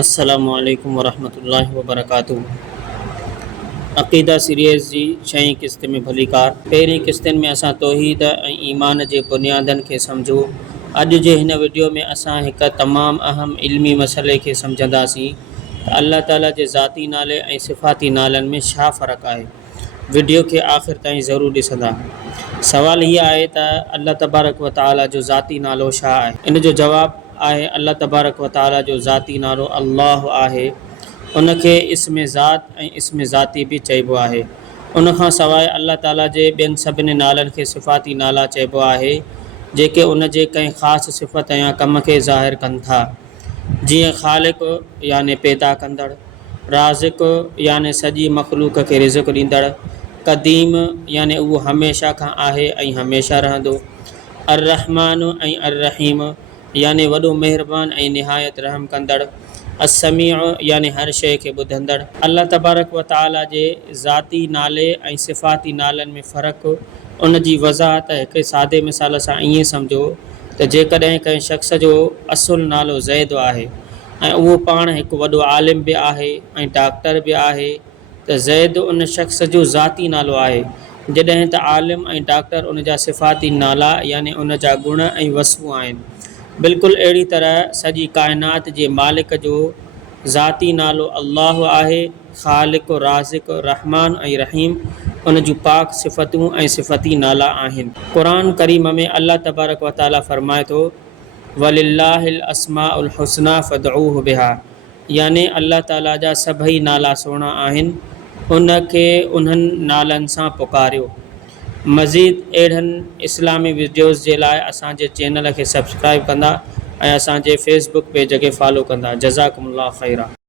अस्सलामुअलैकुम वरहमतुल्लाहि वबरकातुहू। अक़ीदा सीरीज़ जी 6 क़िस्त में भली कार। पहिरीं क़िस्तनि में असां तौहीद ऐं ईमान जे बुनियादनि खे सम्झो। अॼु जे हिन वीडियो में असां हिकु तमामु अहम इल्मी मसइले खे सम्झंदासीं त अल्लाह ताला जे ज़ाती नाले ऐं सिफ़ाती नालनि में छा फ़र्क़ु आहे। वीडियो खे आख़िर ताईं ज़रूरु ॾिसंदा। सवाल हीअ आहे त अल्लाह तबारक व तआला जो ज़ाती नालो छा आहे। इन जो जवाबु आहे अल्लाह तबारक व तआला जो ज़ाती नालो अल्लाह आहे। उनखे इस्म ज़ात ऐं इस्म ज़ाती बि चइबो आहे। उन खां सवाइ अल्लाह ताला जे ॿियनि सभिनी नालनि खे सिफ़ाती नाला चइबो आहे जेके उन जे कंहिं ख़ासि सिफ़त या कम खे ज़ाहिर कनि था, जीअं ख़ालिक़ याने पैदा कंदड़, राज़िक़ याने सॼी मख़लूक़ खे रिज़्क़ ॾींदड़, क़दीम याने उहो हमेशह खां आहे ऐं हमेशह रहंदो, अर्रहमान ऐं अर्रहीम याने वॾो महिरबान ऐं निहायत रहम कंदड़, असमीअ याने हर शइ खे ॿुधंदड़। अल्लाह तबारक व तआला जे ज़ाती नाले ऐं सिफ़ाती नालनि में फ़र्क़ु उन जी वज़ाहत हिकु सादे मिसाल सां ईअं सम्झो त जेकॾहिं कंहिं शख़्स जो असुलु नालो ज़ैद आहे ऐं उहो पाण हिकु वॾो आलिम बि आहे ऐं डॉक्टर बि आहे त ज़ैद उन शख़्स जो ज़ाती नालो आहे, जॾहिं त आलिम ऐं डॉक्टर उन जा सिफ़ाती नाला याने उन जा गुण ऐं वसफ़ूं आहिनि। बिल्कुलु अहिड़ी तरह सॼी काइनात जे मालिक जो ज़ाती नालो अल्लाह आहे। ख़ालिक़, राज़िक़, रहमान ऐं रहीम उन जूं पाक सिफ़तूं ऐं सिफ़ती नाला आहिनि। क़ुरान करीम में अल्लाह तबारक व तआला फ़रमाए थो वलिल्लाहिल अस्माउल हुस्ना फ़दऊहु बिहा, याने अल्लाह ताला जा सभई नाला सुहिणा आहिनि, उनखे उन्हनि नालनि सां पुकारियो। मज़ीद अहिड़नि इस्लामी वीडियोज़ जे लाइ असांजे चैनल खे सब्सक्राइब कंदा ऐं असांजे फेसबुक पेज खे फॉलो कंदा। जज़ाकुमुल्लाह ख़ैरा।